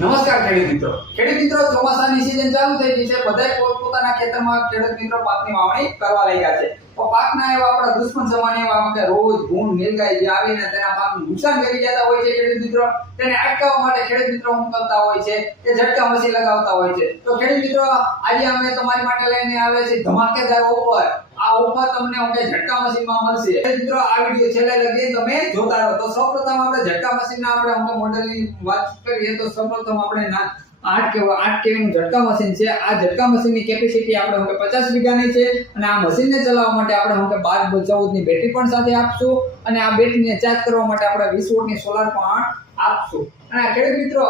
નમસ્કાર ખેડૂત મિત્રો. ખેડૂત મિત્રો, ચોમાસાની સિઝન ચાલુ થઈ ગઈ છે. બધા પોતપોતાના ખેતરમાં ખેડૂત મિત્રો પાકની વાવણી કરવા લાગ્યા છે. તો પાકના એવા આપણા દુશ્મન સમાન એવા આપણે રોજ ભૂંડ નીલગાય જે આવીને તેના પાકનું નુકસાન કરી જતા હોય છે ખેડૂત મિત્રો. તેને અટકાવવા માટે ખેડૂત મિત્રો શું કરતા હોય છે? કે ઝટકા મશીન લગાવતા હોય છે. તો ખેડૂત મિત્રો, આજે અમે તમારી માટે લઈને આવ્યા છે ધમાકેદાર ઓફર. ઓફર તમને ઓકે ઝટકા મશીનમાં મળશે. મિત્રો આ વિડિયો છેલ્લે લગી તમે જોતા રહો. તો સૌપ્રથમ આપણે ઝટકા મશીનના આપણે અમુક મોડેલની વાત કરીએ તો સૌપ્રથમ આપણે ના આઠ કે આઠ કેવીનું ઝટકા મશીન છે. આ ઝટકા મશીનની કેપેસિટી આપણે હું કે પચાસ વીઘાની છે અને આ મશીનને ચલાવવા માટે આપણે હું કે બાર ચૌદની બેટરી પણ સાથે આપશું અને આ બેટરીને ચાર્જ કરવા માટે આપણે વીસ વોટની સોલાર પણ આપશું. અને ખેડૂત મિત્રો?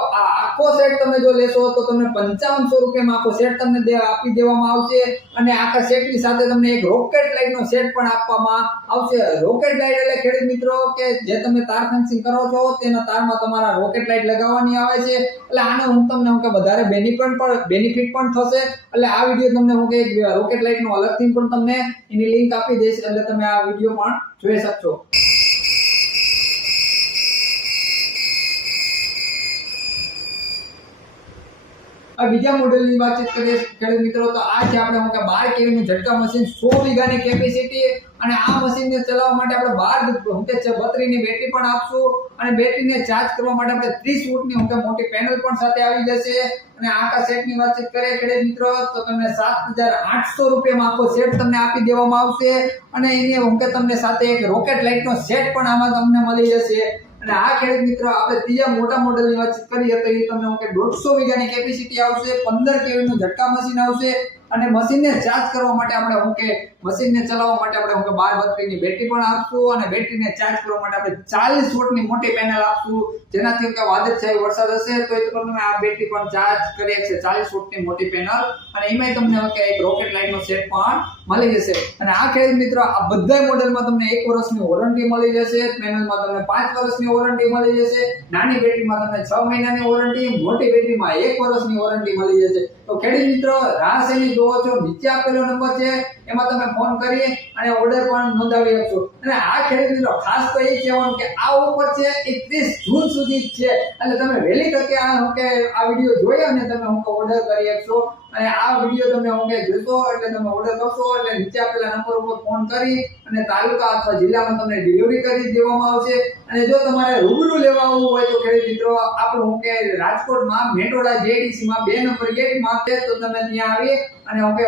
રોકેટ લાઇટ એટલે ખેડૂત મિત્રો કે જે તમે તાર ફેન્સિંગ કરો છો, તેના તારમાં તમારા રોકેટ લાઇટ લગાવવાની આવે છે. એટલે આને હું તમને હું કે વધારે બેનિફિટ પણ બેનિફિટ પણ થશે. એટલે આ વીડિયો તમને હું કે રોકેટ લાઇટનો અલગથી પણ તમને એની લિંક આપી દઈશ. એટલે તમે આ વીડિયો પણ જોઈ શકશો. આ બીજા મોડેલની વાતચીત કરીએ ખેડૂત મિત્રો, તો આ છે આપણે હું કે 12 કેવીનું ઝટકા મશીન સો વીઘાની કેપેસિટી અને આ મશીનને ચલાવવા માટે આપણે 12 હું કે છે 32 ની બેટરી પણ આપશું અને બેટરીને ચાર્જ કરવા માટે આપણે 30 વોટની હું મોટી પેનલ પણ સાથે આવી જશે. અને આખા સેટની વાતચીત કરીએ ખેડૂત મિત્રો, તો તમને 7800 રૂપિયામાં આખો સેટ તમને આપી દેવામાં આવશે. અને એની હું તમને સાથે એક રોકેટ લાઇટનો સેટ પણ આમાં તમને મળી જશે. અને આ ખેડૂત મિત્રો, આપણે ત્રીજા મોટા મોડલની વાતચીત કરીએ તો એ તમને દોઢસો વીઘાની કેપેસિટી આવશે, પંદર કેવીનું ઝટકા મશીન આવશે. અને મશીનને ચાર્જ કરવા માટે આપણે હું કે મશીનને ચલાવવા માટે આપણે હું કે બાર બત્રીની બેટરી પણ આપશું અને બેટરીને ચાર્જ કરવા માટે આપણે ચાલીસ વોટની મોટી પેનલ આપશું. જેનાથી કે વાદળછાયો વરસાદ હશે તો એ તમને આ બેટરી પણ ચાર્જ કરી છે, ચાલીસ વોટની મોટી પેનલ અને એમાંય તમને કે એક રોકેટ લાઇટનો સેટ પણ મળી જશે. અને આ ખેડૂત મિત્રો, આ બધા મોડેલમાં તમને એક વર્ષની વોરંટી મળી જશે પેનલમાં તમને પાંચ વર્ષની વોરંટી મળી જશે, નાની બેટરીમાં તમને છ મહિનાની વોરંટી મોટી બેટરીમાં એક વર્ષની વોરંટી મળી જશે. તો ખેડૂત મિત્રો શેની જોવો છો? નીચે આપેલો નંબર છે, એમાં તમે ફોન કરી અને ઓર્ડર પણ નોંધાવી શકશો અને આ ખેડૂત મિત્રો, ખાસ તો એ કહેવાનું કે આ ઓફર છે એ ત્રીસ જૂન સુધી જ છે. એટલે તમે વહેલી તકે આ હું આ વીડિયો જોઈ અને તમે હું ઓર્ડર કરી આપશો. અને આ વીડિયો તમે હું કે જોશો એટલે તમે ઓર્ડર કરશો. એટલે નીચે આપેલા નંબર ઉપર ફોન કરી અને તાલુકા અથવા જિલ્લામાં તમને ડિલિવરી કરી દેવામાં આવશે. અને જો તમારે રૂબરૂ લેવા હોય તો ખેડૂત મિત્રો, આપણું હું કે રાજકોટમાં મેટોડા જેડીસીમાં બે નંબર ગેટમાં છે તો તમે ત્યાં આવી અને હું કે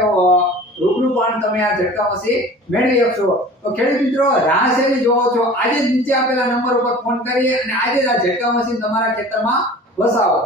રૂબરૂ પણ તમે આ ઝટકા મશીન મેળવી શકશો તો ખેડૂત મિત્રો રાહ શેની જોવો છો. આજે જ નીચે આપેલા નંબર ઉપર ફોન કરી અને આજે આ ઝટકા મશીન તમારા ખેતરમાં વસાવો.